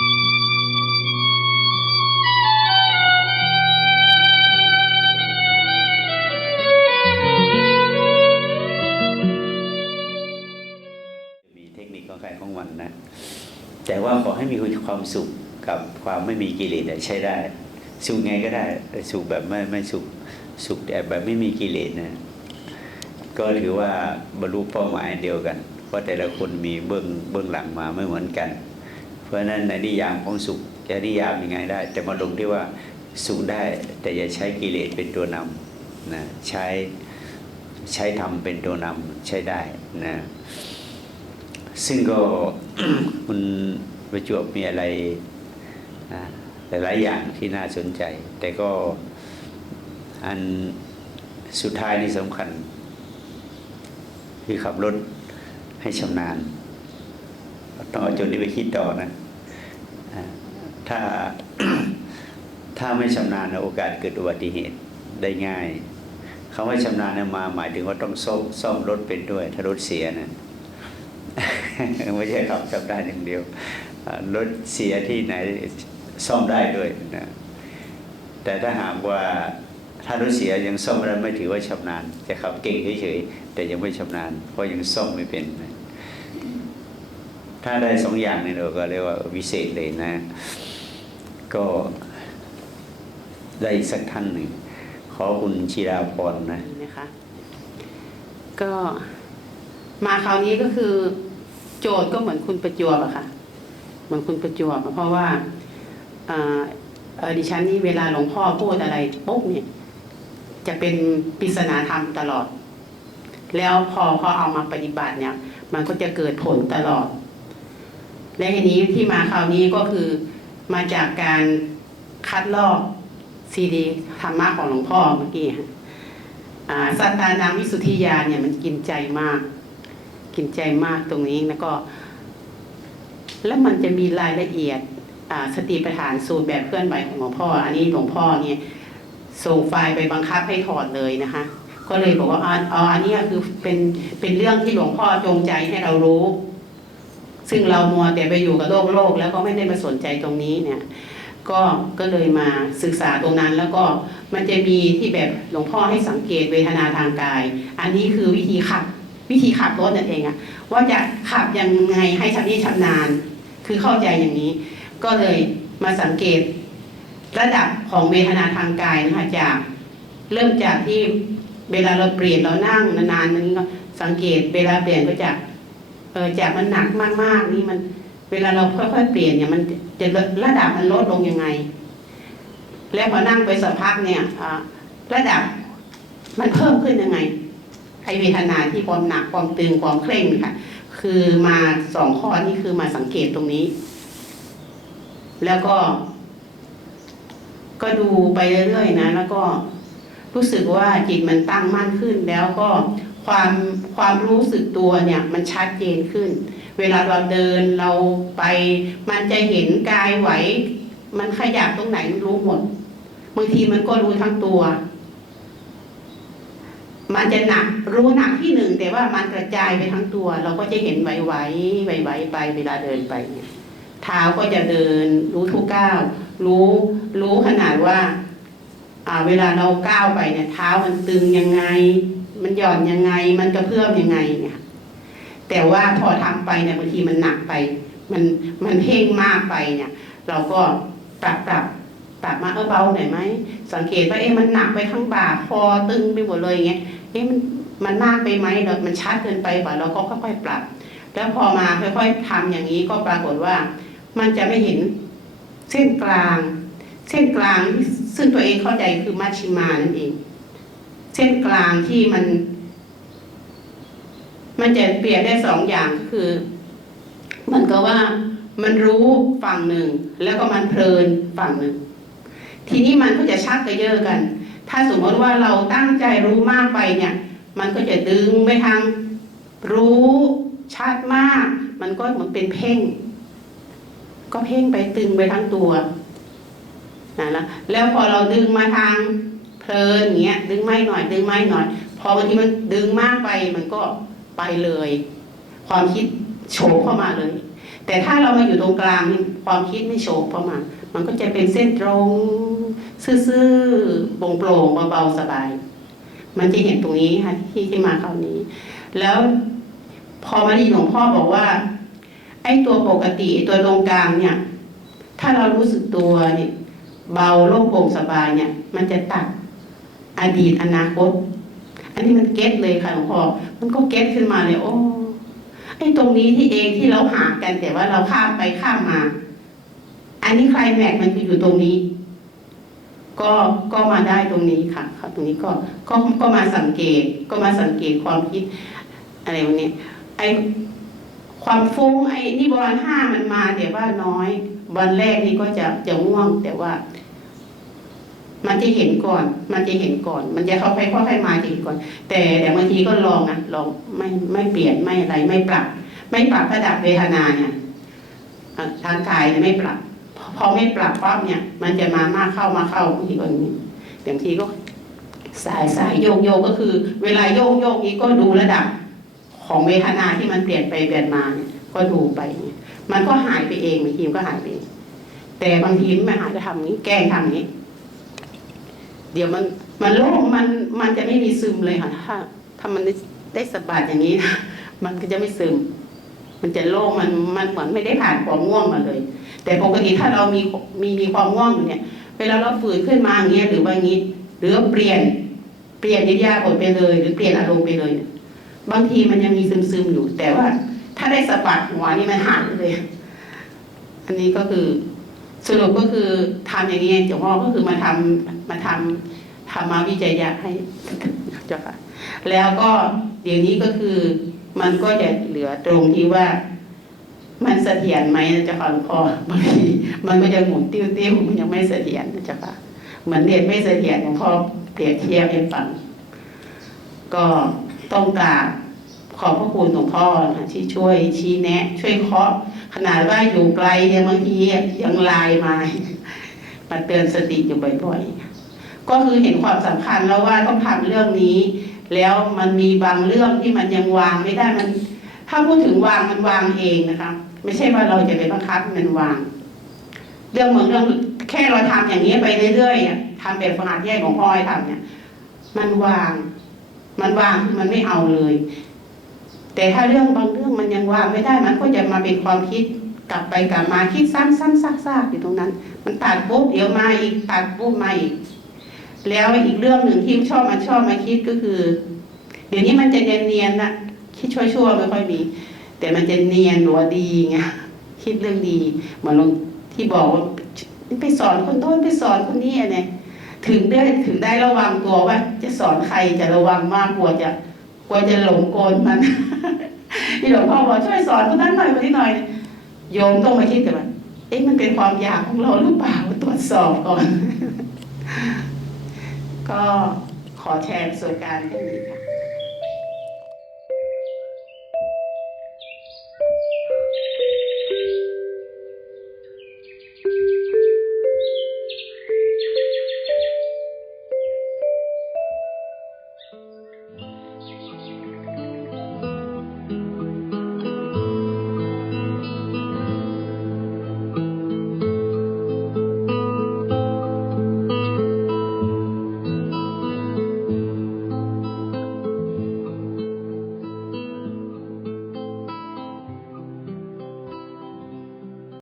มีเทคนิคของใครของมันนะ แต่ว่าขอให้มีความสุขกับความไม่มีกิเลสใช้ได้ สุขไงก็ได้สุขแบบไม่ไม่สุขสุขแต่แบบไม่มีกิเลสนะก็ถือว่าบรรลุเป้าหมายเดียวกัน เพราะแต่ละคนมีเบื้องเบื้องหลังมาไม่เหมือนกัน เพราะฉะนั้นในนิยามของสุขจะนิยามยังไงได้ แต่มาลงที่ว่าสุขได้แต่อย่าใช้กิเลสเป็นตัวนำนะใช้ใช้ธรรมเป็นตัวนำใช้ได้นะซึ่งก็คุณประจวบมีอะไรนะหลายอย่างที่น่าสนใจ แต่ก็อันสุดท้ายนี่สำคัญ คือขับรถให้ชำนาญ ต้องเอาจุดนี้ไปคิดต่อนะถ้าถ้าไม่ชำนาญนะโอกาสเกิดอุบัติเหตุได้ง่ายคำว่าชำนาญมาหมายถึงว่าต้องซ่อมซ่อมรถเป็นด้วย ถ้ารถเสียนะไม่ใช่ขับขับได้อย่างเดียวรถเสียที่ไหนซ่อมได้ด้วยนะแต่ถ้าหากว่าถ้ารถเสียยังซ่อมไม่ได้ไม่ถือว่าชำนาญจะขับเก่งเฉยๆแต่ยังไม่ชำนาญเพราะยังซ่อมไม่เป็นนะ ถ้าได้สองอย่างเนี่ยเราก็เรียกว่าวิเศษเลยนะ ก็ได้อีกสักท่านหนึ่งขอคุณชีราพรนะนะคะก็มาคราวนี้ก็คือ โจทย์ก็เหมือนคุณประจวบอะค่ะ เหมือนคุณประจวบเพราะว่าดิฉันนี่เวลาหลวงพ่อพูดอะไรปุ๊บเนี่ย จะเป็นปริศนาธรรมตลอด แล้วพอพอเอามาปฏิบัติเนี่ย มันก็จะเกิดผลตลอด และทีนี้ที่มาคราวนี้ก็คือมาจากการคัดลอกซีดีธรรมะของหลวงพ่อเมื่อกี้ค่ะสัตตานาวิสุทธิญาเนี่ยมันกินใจมาก กินใจมากตรงนี้แล้วก็ แล้วมันจะมีรายละเอียดสติปัฏฐานสูตรแบบเคลื่อนไหวของหลวงพ่อ อันนี้หลวงพ่อเนี่ยส่งไฟล์ไปบังคับให้ถอดเลยนะคะ ก็เลยบอกว่าอ๋ออันนี้คือเป็นเป็นเรื่องที่หลวงพ่อจงใจให้เรารู้ ซึ่งเรามัวแต่ไปอยู่กับโลกโลกแล้วก็ไม่ได้มาสนใจตรงนี้เนี่ยก็ก็เลยมาศึกษาตรงนั้นแล้วก็มันจะมีที่แบบหลวงพ่อให้สังเกตเวทนาทางกาย อันนี้คือวิธีขับวิธีขับรถนั่นเองอะว่าจะขับยังไงให้ชำนิชำนาญ คือเข้าใจอย่างนี้ ก็เลยมาสังเกตระดับของเวทนาทางกายนะคะจากเริ่มจากที่เวลาเราเปลี่ยนเรานั่งนานๆนั้นก็สังเกตเวลาเปลี่ยนก็จาก เออจากมันหนักมากๆนี่มัน เวลาเราค่อยๆเปลี่ยนเนี่ย มันจะระดับมันลดลงยังไง แล้วพอนั่งไปสักพักเนี่ยระดับมันเพิ่มขึ้นยังไงไอเวทนาที่ความหนักความตึงความเคร่งค่ะ คือมาสองข้อนี่คือมาสังเกตตรงนี้ แล้วก็ ก็ดูไปเรื่อยๆนะ แล้วก็ รู้สึกว่าจิตมันตั้งมั่นขึ้นแล้วก็ความความรู้สึกตัวเนี่ยมันชัดเจนขึ้น เวลาเราเดินเราไป มันจะเห็นกายไหว มันขยับตรงไหนรู้หมดบางทีมันก็รู้ทั้งตัว มันจะหนักรู้หนักที่หนึ่งแต่ว่ามันกระจายไปทั้งตัว เราก็จะเห็นไหวไหวไหวไหวไป เวลาเดินไปเนี่ยเท้าก็จะเดิน รู้ทุกก้าวรู้รู้ขนาดว่า เวลาเราก้าวไปเนี่ยเท้ามันตึงยังไง มันหย่อนยังไง มันกระเพื่อมยังไงเนี่ย แต่ว่าพอทำไปเนี่ยบางทีมันหนักไป มันมันเพ่งมากไปเนี่ย เราก็ปรับปรับปรับมาเออเบาหน่อยไหมสังเกตว่าเอ๊ะมันหนักไปทั้งบ่าคอตึงไปหมดเลยอย่างเงี้ยเอ๊ะมันมันมากไปไหมเรามันชัดเกินไปป่ะเราก็ค่อยๆปรับ แล้วพอมาค่อยๆทำอย่างนี้ก็ปรากฏว่า มันจะไม่เห็นเส้นกลาง เส้นกลางที่ ซึ่งตัวเองเข้าใจคือมัชชิมานั่นเอง เส้นกลางที่มัน มันจะเปลี่ยนได้สองอย่างก็คือ มันก็ว่ามันรู้ฝั่งหนึ่ง แล้วก็มันเพลินฝั่งหนึ่ง ทีนี้มันก็จะชักกระเยอะกัน ถ้าสมมติว่าเราตั้งใจรู้มากไปเนี่ย มันก็จะดึงไปทางรู้ชัดมาก มันก็เหมือนเป็นเพ่ง ก็เพ่งไปตึงไปทั้งตัว นะแล้วแล้วพอเราดึงมาทางเพลินอย่างเงี้ยดึงไม่หน่อย ดึงไม่หน่อย พอบางทีมันดึงมากไปมันก็ไปเลย ความคิดโฉบเข้ามาเลย แต่ถ้าเรามาอยู่ตรงกลางนี่ความคิดไม่โฉบเข้ามา มันก็จะเป็นเส้นตรงซื่อๆโปร่งๆเบาๆสบาย มันจะเห็นตรงนี้ค่ะที่ที่มาคราวนี้ แล้วพอมาได้หลวงพ่อบอกว่า ไอ้ตัวปกติตัวตรงกลางเนี่ย ถ้าเรารู้สึกตัวเนี่ย เบาโล่งโปร่งสบายเนี่ย มันจะตัดอดีตอนาคต อันนี้มันเก็ตเลยค่ะหลวงพ่อมันก็เก็ตขึ้นมาเลย โอ้ไอ้ตรงนี้ที่เองที่เราหากันแต่ว่าเราข้ามไปข้ามมา อันนี้ใครแม็กมันคืออยู่ตรงนี้ ก็ก็มาได้ตรงนี้ค่ะค่ะตรงนี้ก็ก็ก็มาสังเกต ก็มาสังเกตความคิด อะไรวันนี้ไอความฟุ้งไอ้นี่วันห้ามันมาแต่ว่าน้อย วันแรกนี่ก็จะจะง่วงแต่ว่า มันจะเห็นก่อน มันจะเห็นก่อน มันจะเข้าไปค่อยๆมาจะเห็นก่อน แต่แต่บางทีก็ลองนะลองไม่ไม่เปลี่ยนไม่อะไรไม่ปรับ ไม่ปรับระดับเวทนาเนี่ยทางกายเนี่ยไม่ปรับ พอไม่ปรับปั๊บเนี่ย มันจะมามากเข้ามาเข้าบางทีก็อย่างนี้บางทีก็สายสายโยกโยกก็คือ เวลาโยกโยกนี้ก็ดูระดับของเวทนาที่มันเปลี่ยนไปเปลี่ยนมาเนี่ยก็ดูไปเนี่ยมันก็หายไปเองบางทีมก็หายไป แต่บางทีไม่หายจะทำอย่านี้แกล้งทำอย่านี้ เดี๋ยวมันมันโล่งมันมันจะไม่มีซึมเลยค่ะ ถ้าถ้ามันได้ได้สบายอย่างนี้นะมันก็จะไม่ซึม มันจะโล่งมันมันเหมือนไม่ได้ผ่านความง่วงมาเลย แต่ปกติถ้าเรามีมีมีความง่วงอยู่เนี่ยเวลาเราฝืนขึ้นมาอย่างเงี้ยหรือว่างี้ หรือเปลี่ยนเปลี่ยนยิยาบทไปเลย หรือเปลี่ยนอารมณ์ไปเลยบางทีมันยังมีซึมซึมๆอยู่ แต่ว่าถ้าได้สะบัดหัวนี่มันหายเลย อันนี้ก็คือ สรุปก็คือทำอย่างนี้เจ้าพ่อก็คือมาทำมาทำทำมาวิจัยยาให้เจ้าค่ะ แล้วก็เดี๋ยวนี้ก็คือมันก็จะเหลือตรงที่ว่า มันเสถียรไหมเจ้าค่ะหลวงพ่อบางทีมันก็จะหมุนติ้วติ้วมันยังไม่เสถียรเจ้าค่ะเหมือนเด็กไม่เสถียรหลวงพ่อเปรียบเทียบให้ฟัง ก็ต้องกราบขอบพระคุณหลวงพ่อที่ช่วยชี้แนะ ช่วยเคาะ ขนาดว่าอยู่ไกลเนี่ยบางทียังไลน์มามาเตือนสติอยู่บ่อยๆ ก็คือเห็นความสำคัญแล้วว่าต้องทำเรื่องนี้ แล้วมันมีบางเรื่องที่มันยังวางไม่ได้มัน ถ้าพูดถึงวางมันวางเองนะคะ ไม่ใช่ว่าเราจะไปบังคับมันวาง เรื่องเหมือนเรื่องแค่เราทำอย่างนี้ไปเรื่อยๆทำแบบประหารแยกของพ่อให้ทำเนี่ย มันวาง มันวางคือมันไม่เอาเลย แต่ถ้าเรื่องบางเรื่องมันยังวางไม่ได้มันก็จะมาเป็นความคิดกลับไปกลับมาคิดซ้ำๆซากๆอยู่ตรงนั้น มันตัดปุ๊บเดี๋ยวมาอีกตัดปุ๊บมาอีก แล้วอีกเรื่องหนึ่งที่ชอบมาชอบมาคิดก็คือ เดี๋ยวนี้มันจะเนียนๆนะคิดชั่วๆไม่ค่อยมี แต่มันจะเนียนหรือว่าดีไงคิดเรื่องดีเหมือนลงที่บอกว่าไปสอนคนโน้นไปสอนคนนี้เนี่ยถึงได้ถึงได้ระวังตัวว่า จะสอนใครจะระวังมากกลัวจะ กลัวจะหลงกลมันที่หลวงพ่อบอกช่วยสอนคนนั้นหน่อยคนนี้หน่อย โยมต้องมาคิดกันว่าเอ๊ะมันเป็นความอยากของเราหรือเปล่าตรวจสอบก่อน ก็ขอแชร์ประสบการณ์แค่นี้ค่ะ